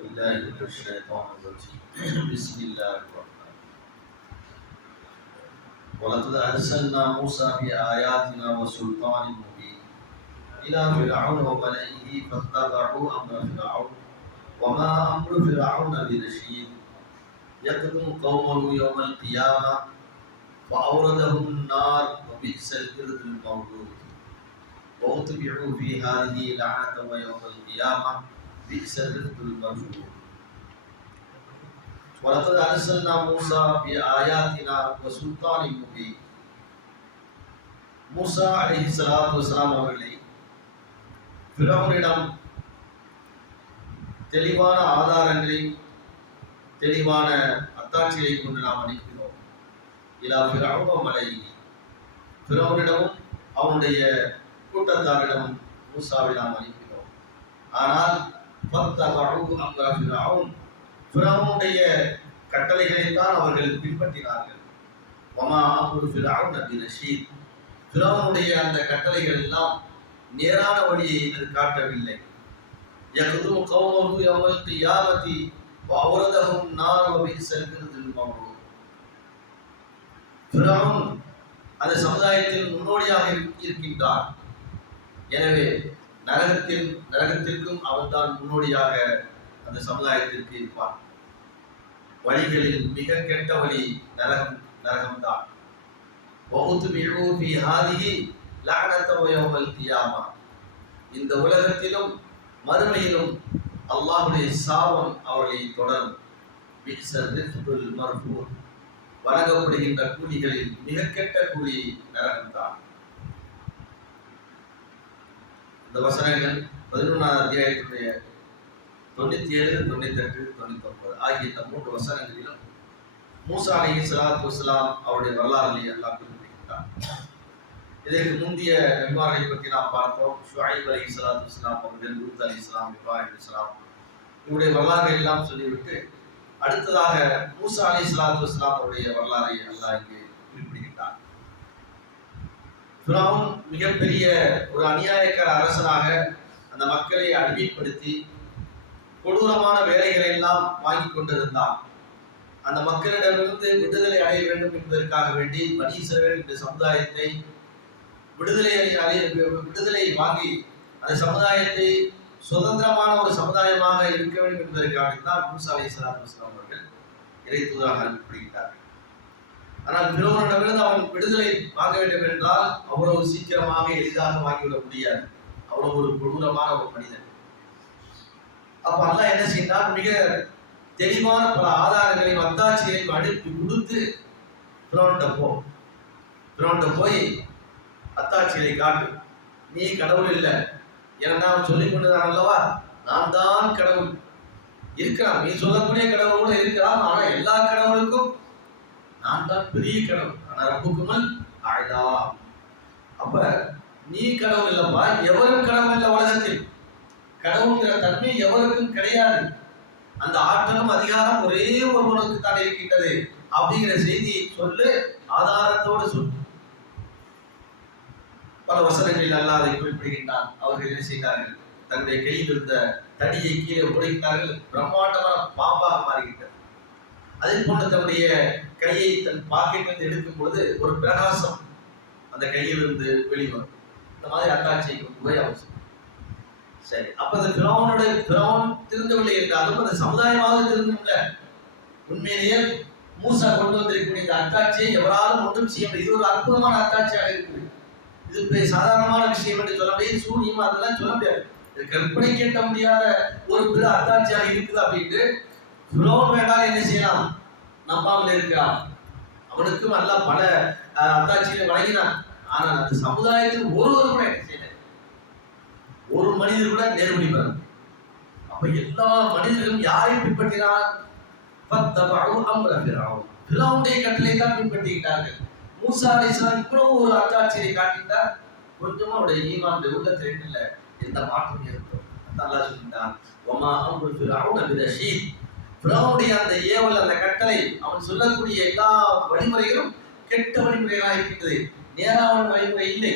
بالله من الشيطان الرجيم بسم الله الرحمن ولقد أرسلنا موسى بآياتنا وسلطان مبين إلى فرعون وملئه فاتبعوا أمر فرعون وما أمر فرعون برشيد يقدم قومه يوم القيامة فأوردهم النار وبئس الورد المولود وأتبعوا في هذه لعنة ويوم القيامة بئس الرفد المرفوض ولقد أرسلنا موسى بآياتنا وسلطان مبين மூசா அலைஹி ஸலாத்து வஸலாம் அவர்களை ஃபிரௌனிடம் தெளிவான ஆதாரங்களை தெளிவான அத்தாட்சிகளை கொண்டு நாம் அனுப்பினோம் இலா ஃபிரௌன மலை ஃபிரௌனிடமும் அவனுடைய கூட்டத்தாரிடமும் மூசாவை நாம் அனுப்பினோம் ஆனால் ஃபத்தபஉ ஃபிரௌனுடைய கட்டளைகளைத்தான் அவர்கள் பின்பற்றினார்கள். வமா அம்ரு ஃபிரௌன் பிரஷீத் ஃபிரௌனுடைய அந்த கட்டளைகள் எல்லாம் நேரான வழியை அது காட்டவில்லை. யகுது கௌமகு யௌமல் கியாமத்தி வஅவ்ரதஹும் நார் வபிஸல் விர்துல் ஃபிரௌன் அந்த சமுதாயத்தில் முன்னோடியாக இருக்கின்றார். எனவே நரகத்தில் நரகத்திற்கும் அவர்தான் முன்னோடியாக அந்த சமுதாயத்திற்கு இருப்பார் வழிகளில் மிக கெட்ட வழி நரகம் நரகம்தான். இந்த உலகத்திலும் மறுமையிலும் அல்லாஹுடைய சாபம் அவர்களை தொடரும். வணங்கப்படுகின்ற கூலிகளில் மிக கெட்ட கூலி நரகம்தான். இந்த வசனங்கள் பதினொன்றாம் அத்தியாயத்துடைய தொண்ணூற்றி ஏழு தொண்ணூத்தெட்டு தொண்ணூற்றி ஒன்பது ஆகிய இந்த மூன்று வசனங்களிலும் மூசா அலி சலாத்து வசலாம் அவருடைய வரலாறுகளை எல்லாம் குறிப்பிட்டார் இதற்கு முந்தைய நபிமார்களை பற்றி நாம் பார்த்தோம். ஷுஐப் அலி சலாத்து வசலாம் அவர்கள் குருத் அலி இஸ்லாம் இப்ராஹிம் இஸ்லாம் இவருடைய வரலாறுகளை எல்லாம் சொல்லிவிட்டு அடுத்ததாக மூசா அலி சலாத்து வசலாம் அவருடைய வரலாறை எல்லாம் இங்கே துராவும் மிகப்பெரிய ஒரு அநியாயக்கார அரசனாக அந்த மக்களை அடிமைப்படுத்தி கொடூரமான வேலைகளை எல்லாம் வாங்கி கொண்டிருந்தான். அந்த மக்களிடமிருந்து விடுதலை அடைய வேண்டும் என்பதற்காக வேண்டி பனீசரன் என்ற சமுதாயத்தை விடுதலை அடைய விடுதலை வாங்கி அந்த சமுதாயத்தை சுதந்திரமான ஒரு சமுதாயமாக இருக்க வேண்டும் என்பதற்காகத்தான் மூசா அலி இஸ்லாம் அவர்கள் இறை தூதராக அனுப்பப்படுகிறார்கள் ஆனால் பிறவனிடமிருந்து அவன் விடுதலை வாங்க வேண்டும் என்றால் அவ்வளவு சீக்கிரமாக எளிதாக வாங்கிவிட முடியாது. அவ்வளவு ஒரு கொடூரமான ஒரு மனிதன். அப்ப அல்லா என்ன செய்தால் மிக தெளிவான பல ஆதாரங்களையும் அத்தாட்சிகளையும் அனுப்பி கொடுத்து பிறவன்கிட்ட போ. பிறவன்கிட்ட போய் அத்தாட்சிகளை காட்டு. நீ கடவுள் இல்லை. ஏன்னா அவன் சொல்லிக் கொண்டுதான் அல்லவா? நான் தான் கடவுள். இருக்கிறான். நீ சொல்லக்கூடிய கடவுள் இருக்கிறான். ஆனால் எல்லா கடவுளுக்கும் நான் தான் பெரிய கடவுள். ஆனா ரப்புக்குமல் அழகா அப்ப நீ கடவுள் இல்லப்பா எவரும் கடவுள் இல்லை உலகத்தில். கடவுள்ங்கிற தன்மை எவருக்கும் கிடையாது. அந்த ஆற்றலும் அதிகாரம் ஒரே ஒருவனுக்கு தான் இருக்கின்றது. அப்படிங்கிற செய்தியை சொல்லு ஆதாரத்தோடு சொல்லு. பல வசனங்களில் அல்லாஹ் அதை குறிப்பிடுகின்றான். அவர்கள் என்ன செய்தார்கள்? தன்னுடைய கையில் இருந்த தடியை கீழே உடைத்தார்கள். பிரம்மாண்டமான பாம்பாக மாறுகின்றது. அதே போன்று தன்னுடைய கையை தன் பாக்கெட்டில் எடுக்கும் பொழுது ஒரு பிரகாசம் அந்த கையிலிருந்து வெளிவரும். இந்த மாதிரி அத்தாட்சியை கொண்டு போய் அவசியம் சரி அப்ப அந்த பிறவனுடைய பிறவன் திருந்தவில்லை என்றாலும் அந்த சமுதாயமாக திருந்தவில்லை உண்மையிலேயே மூசா கொண்டு வந்திருக்கக்கூடிய இந்த அத்தாட்சியை எவராலும் ஒன்றும் செய்ய முடியாது. இது ஒரு அற்புதமான அத்தாட்சியாக இருக்குது. இது சாதாரணமான விஷயம் என்று சொல்ல முடியாது. சூனியம் அதெல்லாம் சொல்ல முடியாது. இது கற்பனை கேட்ட முடியாத ஒரு பிற அத்தாட்சியாக இருக்குது அப்படின்ட்டு ஃபிரோன் வேண்டாம் என்ன செய்யலாம்? நம்பாமல் இருக்கிறான். அவனுக்கும் அல்ல பல அத்தாட்சிகளை வழங்கினான். ஆனால் அந்த சமுதாயத்தில் ஒருவர் கூட என்ன செய்யல. ஒரு மனிதர் கூட நேர்மணி வரும் அப்ப எல்லா மனிதர்களும் யாரை பின்பற்றினார்? ஃபத்தபஉ அம்ர ஃபிரௌன். கட்டளை தான் பின்பற்றிட்டார்கள் மூசா அலைஹிஸ்ஸலாம் இவ்வளவு ஒரு அத்தாட்சியை காட்டிட்டார். கொஞ்சமா அவருடைய ஈமான் உள்ள இல்ல? எந்த மாற்றம் ஏற்படும்? அல்லாஹ் சொல்லிட்டான் ஒமா அம்பு ஃபிரௌன அபிரஷீத் ஃபிரௌனுடைய அந்த ஏவல் அந்த கட்டளை அவன் சொல்லக்கூடிய எல்லா வழிமுறைகளும் கெட்ட வழிமுறைகளாக இருக்கின்றது. நேரான வழிமுறை இல்லை.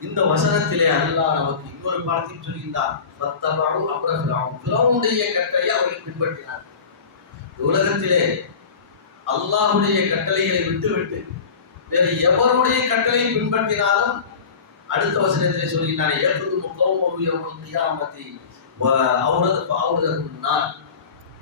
இந்த வசனத்திலே அல்லாஹ் நமக்கு இன்னொரு பாடத்தையும் சொல்கின்றார் பத்தவாடும் அம்ர ஃபிரௌன். கட்டளையை அவர்கள் பின்பற்றினார் உலகத்திலே அல்லாஹுடைய கட்டளைகளை விட்டுவிட்டு வேறு எவருடைய கட்டளையை பின்பற்றினாலும் அடுத்த வசனத்திலே சொல்கின்றானே எப்போது முகவும் யௌமல் கியாமத்தி அவரது பாவுரது நான்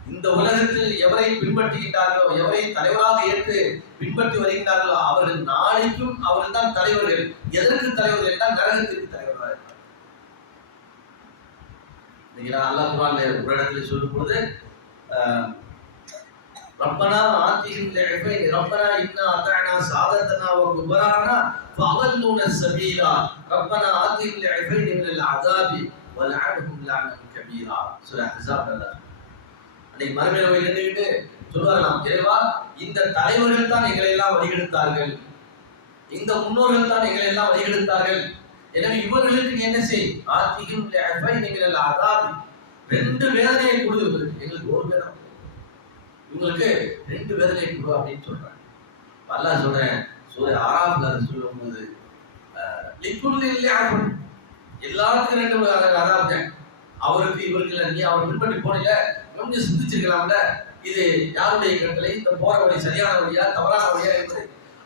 இந்த உலகத்தில் எவரை பின்பற்றுகின்றார்களோ எவரை தலைவராக ஏற்று பின்பற்றி வருகின்றார்களோ அவர்கள் நாளைக்கும் அவர்கள் தான் தலைவர்கள். எதற்கு தலைவர்கள் என்றால் நரகத்திற்கு தலைவர்களாக இருப்பார். அல்லா குரான் ஒரு இடத்துல சொல்லும் பொழுது ஆஹ், ரப்பனா ஆத்திஹிம் லிஃபைன் ரப்பனா இன்னா அத்தானா சாதத்தனா குபரானா ஃபஅல்லூன சபீலா ரப்பனா ஆத்திஹிம் அதாபி மினல் அஸாபி லஅனன் கபீரா. சூரா அஹ்ஸாப் அல்லாஹ் அன்னைக்கு மறுமையில போய் நின்றுக்கிட்டு இறைவா இந்த தலைவர்கள் தான் எங்களை எல்லாம் வழிகெடுத்தார்கள். இந்த முன்னோர்கள் தான் எங்களை எல்லாம் வழிகெடுத்தார்கள். எனவே இவர்களுக்கு நீ என்ன செய்? ஆத்திகும் நீங்கள் அதாவது ரெண்டு வேதனையை கொடு எங்களுக்கு ஒரு வேதம் இவங்களுக்கு ரெண்டு வேதனையை கொடு அப்படின்னு சொல்றாங்க. அல்லாஹ் சொல்றேன் சூரிய ஆறாவது அது சொல்லும்போது லிக்குள்ள இல்லையா எல்லாருக்கும் ரெண்டு அதாவது அவருக்கு இவருக்கு நீ அவர் பின்பற்றி போனீங்க. கொஞ்சம் சிந்திச்சிருக்கலாம்ல. இது யாருடைய கட்டளை? இந்த போற வழி சரியான வழியா தவறான வழியா என்பது.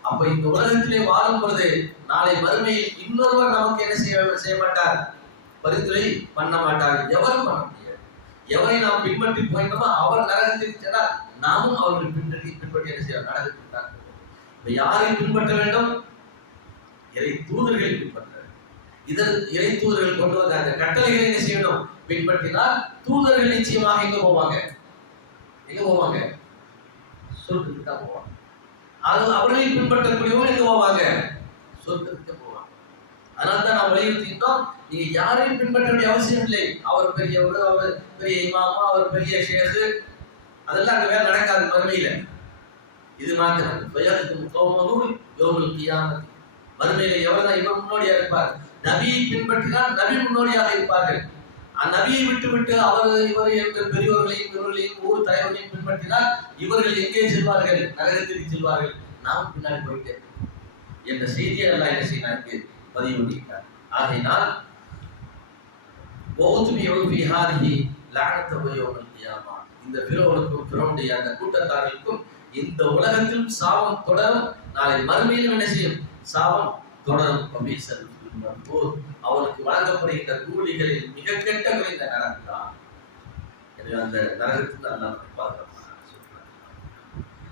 அப்ப இந்த உலகத்திலே வாழும் பொழுது நாளை மறுமையில் இன்னொருவர் நமக்கு என்ன செய்ய செய்ய மாட்டார்? பரிந்துரை பண்ண மாட்டார். எவரும் பண்ண முடியாது. எவரை நாம் பின்பற்றி போயிட்டோமோ அவர் நரகத்திற்கு சென்றால் நாமும் அவர்கள் பின்பற்றி பின்பற்றி என்ன செய்ய நரகத்திற்கு இப்ப யாரை பின்பற்ற வேண்டும்? இறை தூதர்களை பின்பற்ற இதன் இறை தூதர்கள் கொண்டு வந்த அந்த கட்டளைகளை என்ன செய்யணும்? பின்பற்றினால் தூதர்கள் நிச்சயமாக எங்க போவாங்க? எங்க போவாங்க? சொர்க்கத்துக்கு தான் போவாங்க. அது அவர்களை பின்பற்றக்கூடியவங்க எங்க போவாங்க? சொர்க்கத்துக்கு போவாங்க. அதனால தான் நான் வலியுறுத்திட்டோம் நீங்க யாரையும் பின்பற்ற வேண்டிய அவசியம் இல்லை. அவர் பெரியவர் அவர் பெரிய இமாமா அவர் பெரிய ஷேகு அதெல்லாம் அங்கே நடக்காது மறுமையில. இது மாத்திரம். பயத்துக்கும் கோமமும் யோகுல் கியாமத் மறுமையில எவ்வளவுதான் இவன் முன்னோடியா இருப்பார்? நபியை பின்பற்றினால் நபி முன்னோடியாக இருப்பார்கள். அந்நபியை விட்டு விட்டு அவர் இவர் என்ற பெரியவர்களையும் இவர்களையும் ஊர் தலைவர்களையும் பின்பற்றினால் இவர்கள் எங்கே செல்வார்கள்? நகரத்திற்கு செல்வார்கள். நாம் பின்னாடி போயிட்டே என்ற செய்தியை எல்லாம் என்ன செய்யறாங்க பதிவு பண்ணிட்டார் ஆகையினால் பௌத்துமி யோகி ஹாரிஹி லானத்த உபயோகம் செய்யாமா இந்த பிறவனுக்கும் பிறவுடைய அந்த கூட்டத்தார்களுக்கும் இந்த உலகத்திலும் சாபம் தொடரும் நாளை மறுமையிலும் என்ன செய்யும்? சாபம் தொடரும். அப்படின்னு அவனுக்கு வழங்கப்படுகின்ற கூலிகளில் மிக கெட்ட குறைந்த நரகம் தான். எனவே அந்த நரகத்துக்கு நான் பார்க்கிறோம்